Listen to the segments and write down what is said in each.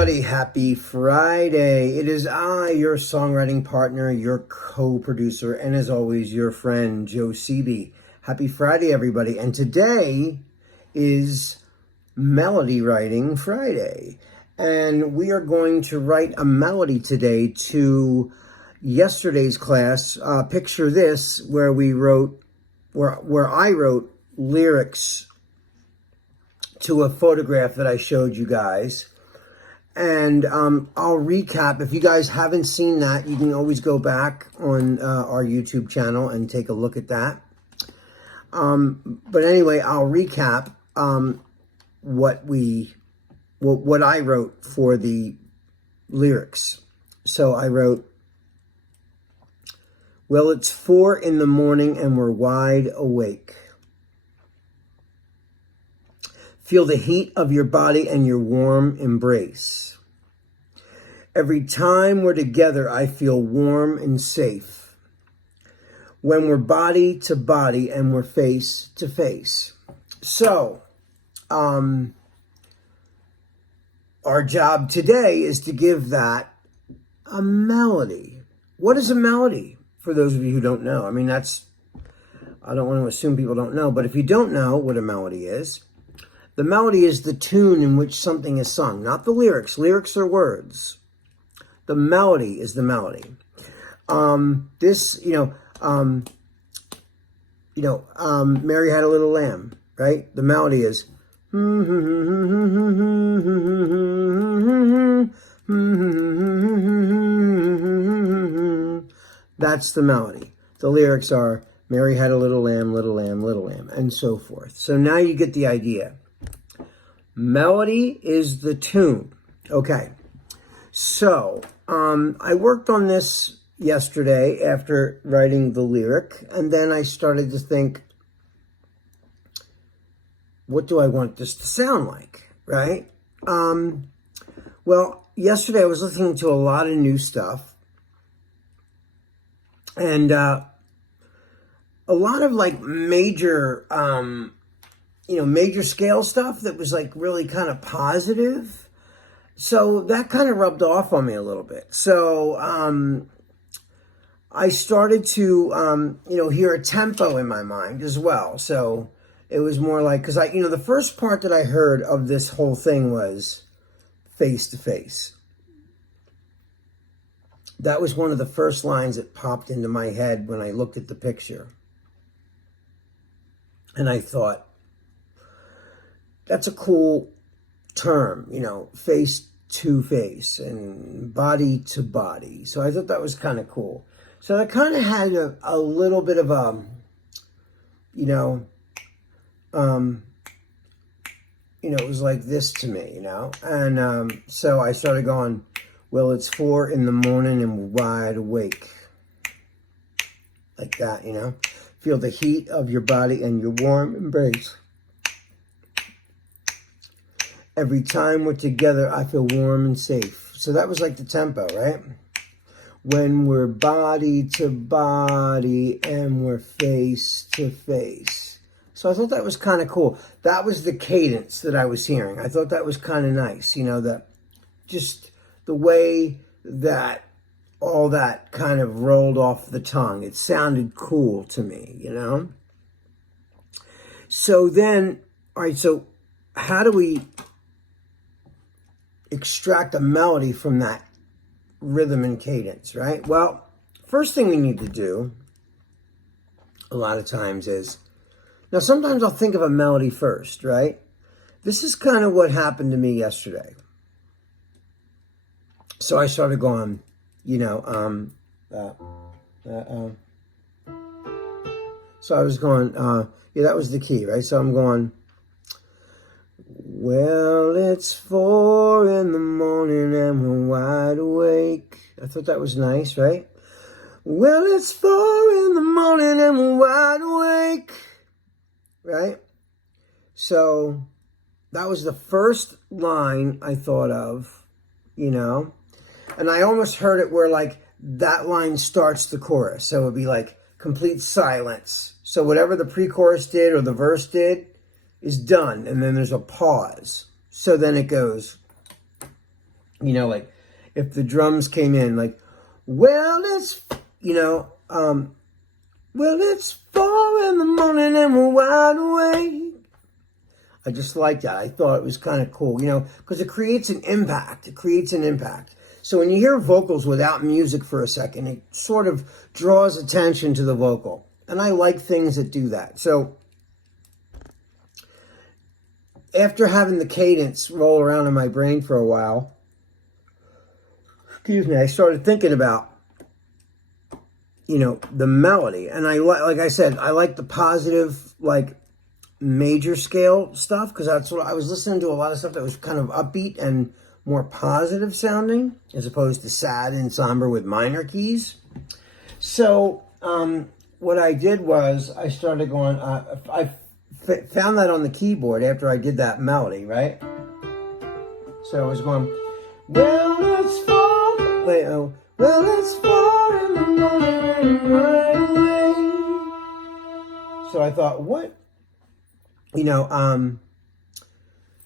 everybody. Happy Friday. It is I, your songwriting partner, your co-producer, and as always, your friend, Joe Seeby. Happy Friday, everybody. And today is Melody Writing Friday. And we are going to write a melody today to yesterday's class. Picture this, where I wrote lyrics to a photograph that I showed you guys. And I'll recap. If you guys haven't seen that, you can always go back on our YouTube channel and take a look at that. But anyway, I'll recap what I wrote for the lyrics. So I wrote, well, it's 4 in the morning and we're wide awake. Feel the heat of your body and your warm embrace. Every time we're together, I feel warm and safe. When we're body to body and we're face to face. So, our job today is to give that a melody. What is a melody? For those of you who don't know. I mean, I don't want to assume people don't know, but if you don't know what a melody is, the melody is the tune in which something is sung, not the lyrics. Lyrics are words. The melody is the melody. Mary Had a Little Lamb, right? The melody is, that's the melody. The lyrics are, Mary had a little lamb, little lamb, little lamb, and so forth. So now you get the idea. Melody is the tune. Okay. So, I worked on this yesterday after writing the lyric, and then I started to think, what do I want this to sound like, right? Well, yesterday I was listening to a lot of new stuff, and a lot of like major scale stuff that was like really kind of positive. So that kind of rubbed off on me a little bit. So I started to, hear a tempo in my mind as well. So it was more like, because the first part that I heard of this whole thing was face to face. That was one of the first lines that popped into my head when I looked at the picture. And I thought, that's a cool term, face to face and body to body. So I thought that was kind of cool. So I kind of had a little bit of it was like this to me, And so I started going, well, it's 4 in the morning and we're wide awake. Like that, Feel the heat of your body and your warm embrace. Every time we're together, I feel warm and safe. So that was like the tempo, right? When we're body to body and we're face to face. So I thought that was kind of cool. That was the cadence that I was hearing. I thought that was kind of nice, that just the way that all that kind of rolled off the tongue. It sounded cool to me, So then, all right, so how do we extract a melody from that rhythm and cadence, right? Well, first thing we need to do a lot of times is, now sometimes I'll think of a melody first, right? This is kind of what happened to me yesterday. So I started going, so I was going, that was the key, right? So I'm going, well, it's 4 in the morning and we're wide awake. I thought that was nice, right? Well, it's 4 in the morning and we're wide awake. Right? So that was the first line I thought of, And I almost heard it where like that line starts the chorus. So it would be like complete silence. So whatever the pre-chorus did or the verse did is done. And then there's a pause. So then it goes, You know, like if the drums came in, like, well, it's, you know, well, it's 4 in the morning and we're wide awake. I just like that. I thought it was kind of cool, you know, because it creates an impact. It creates an impact. So when you hear vocals without music for a second, it sort of draws attention to the vocal. And I like things that do that. So after having the cadence roll around in my brain for a while, excuse me, I started thinking about, you know, the melody. And like I said, I like the positive, like, major scale stuff, because that's what I was listening to. A lot of stuff that was kind of upbeat and more positive sounding, as opposed to sad and somber with minor keys. So what I did was I started going, I found that on the keyboard after I did that melody, right? So I was going, well, it's 4, wait, oh, well, it's 4 in the morning and right away. So I thought, what? You know,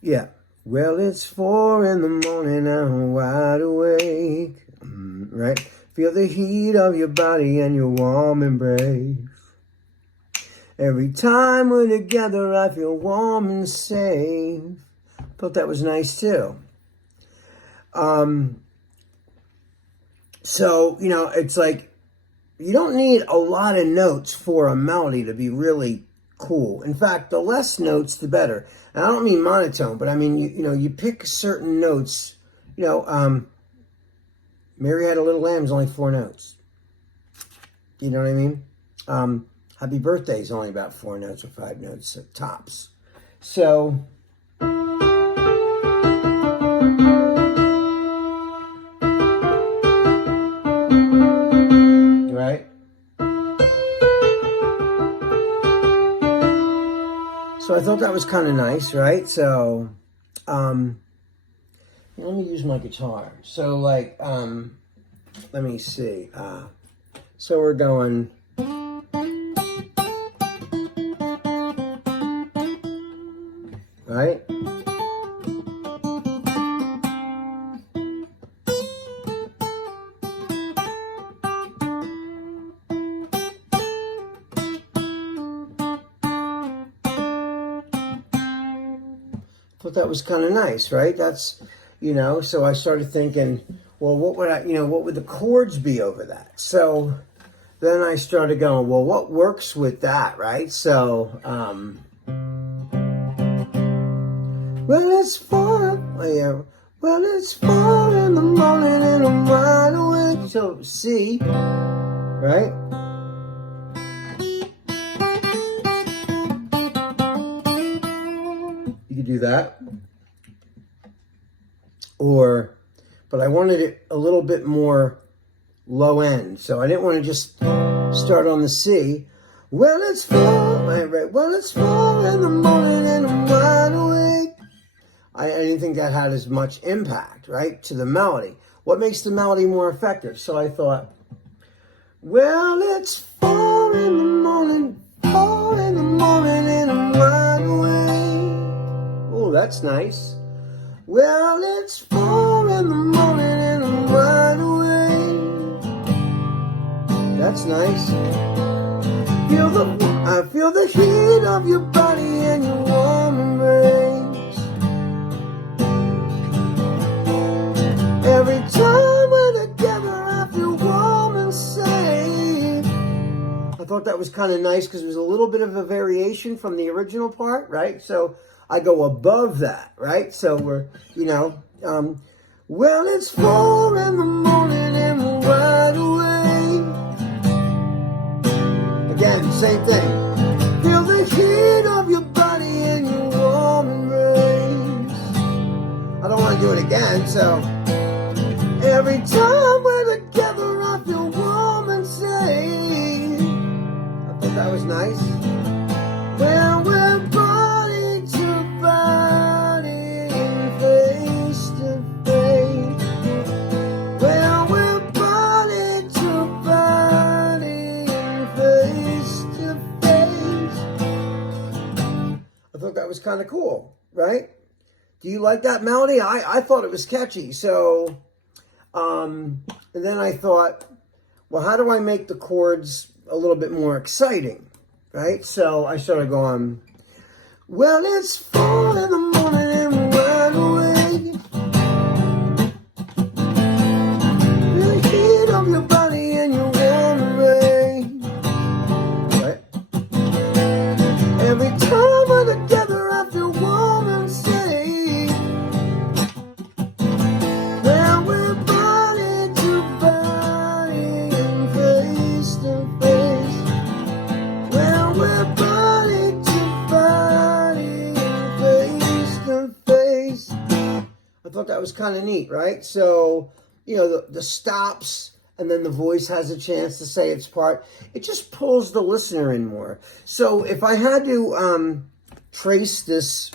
yeah. Well, it's 4 in the morning and I'm wide awake, right? Feel the heat of your body and your warm embrace. Every time we're together, I feel warm and safe. Thought that was nice too. So, you know, it's like, you don't need a lot of notes for a melody to be really cool. In fact, the less notes, the better. And I don't mean monotone, but I mean, you know, you pick certain notes. You know, Mary Had a Little Lamb is only 4 notes. You know what I mean? Happy Birthday is only about 4 notes or 5 notes at tops. So, right? So I thought that was kind of nice, right? So, let me use my guitar. So, like, let me see. So we're going. Right? Thought that was kind of nice, right? That's, you know, so I started thinking, well, what would what would the chords be over that? So then I started going, well, what works with that, right? So, well, it's 4, yeah. Well, it's 4 in the morning and I'm wide awake. So, C, right? You could do that. Or, but I wanted it a little bit more low end. So I didn't want to just start on the C. Well, it's 4, right? Well, it's 4 in the morning and I'm wide awake. I didn't think that had as much impact, right, to the melody. What makes the melody more effective? So I thought, well, it's 4 in the morning, 4 in the morning and I'm wide awake. Oh, that's nice. Well, it's 4 in the morning and I'm wide awake. That's nice. I feel the heat of your body and your warm embrace. Every time we're together, I feel warm and safe. I thought that was kind of nice because it was a little bit of a variation from the original part, right? So I go above that, right? So we're, you know, well, it's 4 in the morning and we're wide awake. Again, same thing. Feel the heat of your body and your warm embrace. I don't want to do it again, so every time we're together, I feel warm and safe. I thought that was nice. When we're body to body, face to face. When we're body to body, face to face. I thought that was kind of cool, right? Do you like that melody? I thought it was catchy. So, and then I thought, well, how do I make the chords a little bit more exciting, right? So I started going, well, it's 4 in the morning and we're wide awake. The heat of your body and your warm embrace. Right? Every time we're together, I feel warm and safe. Well, we're body to body and face to face. Well, we're body to body and face to face. I thought that was kind of neat, right? So, you know, the stops, and then the voice has a chance to say its part. It just pulls the listener in more. So if I had to trace this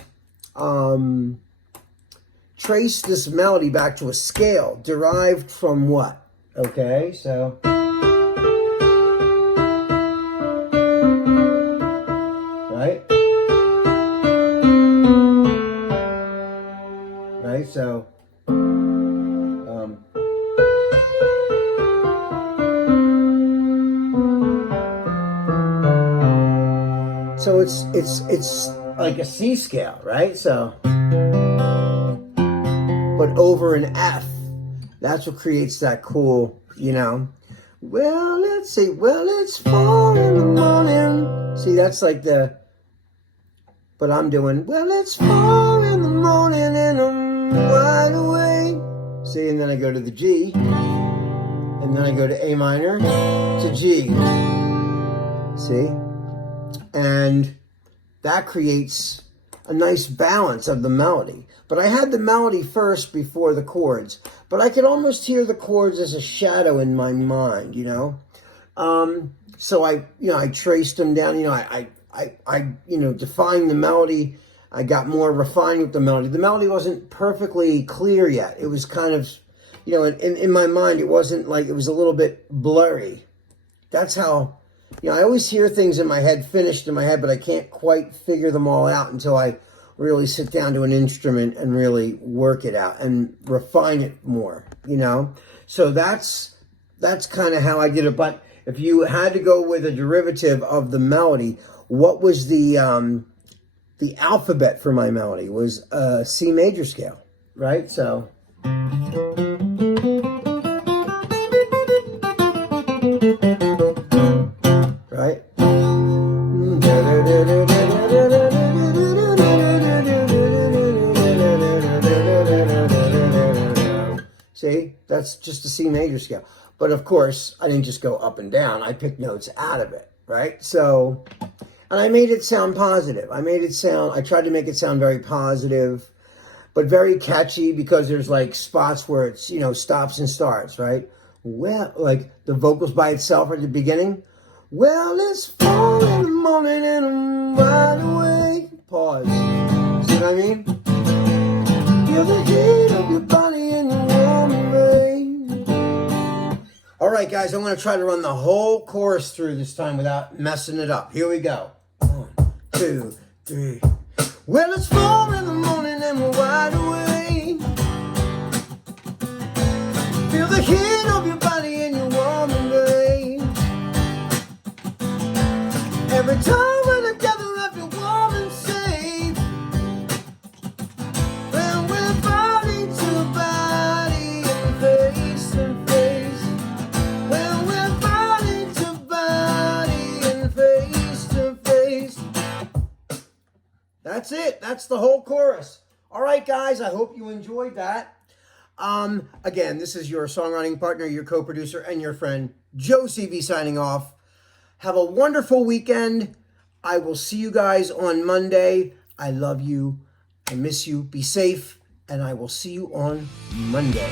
melody back to a scale derived from what? Okay, so right, right. So. So it's like a C scale, right? So, but over an F. That's what creates that cool, you know. Well, let's see. Well, it's 4 in the morning. See, that's like the. But I'm doing. Well, it's 4 in the morning and I'm wide awake. See, and then I go to the G, and then I go to A minor to G. See. And that creates a nice balance of the melody. But I had the melody first before the chords. But I could almost hear the chords as a shadow in my mind, you know. So I traced them down. You know, I defined the melody. I got more refined with the melody. The melody wasn't perfectly clear yet. It was kind of, you know, in my mind, it wasn't like, it was a little bit blurry. That's how. You know, I always hear things in my head, finished in my head, but I can't quite figure them all out until I really sit down to an instrument and really work it out and refine it more, you know? So that's kind of how I did it. But if you had to go with a derivative of the melody, what was the alphabet for my melody? It was C major scale, right? So. Right? See, that's just a C major scale. But of course, I didn't just go up and down. I picked notes out of it, right? So, and I made it sound positive. I tried to make it sound very positive, but very catchy, because there's like spots where it's, you know, stops and starts, right? Well, like the vocals by itself at the beginning. Well, it's 4 in the morning and I'm wide awake. Pause. See what I mean? Feel the heat of your body and your warm embrace. All right, guys, I'm going to try to run the whole chorus through this time without messing it up. Here we go. 1, 2, 3. Well, it's 4 in the morning and we're wide awake. Feel the heat of your body and your warm embrace. Every time we're together, I feel warm and safe. When we're body to body and face to face. When we're body to body and face to face. That's it. That's the whole chorus. All right, guys, I hope you enjoyed that. Again, this is your songwriting partner, your co-producer, and your friend, Joe CV, signing off. Have a wonderful weekend. I will see you guys on Monday. I love you. I miss you. Be safe. And I will see you on Monday.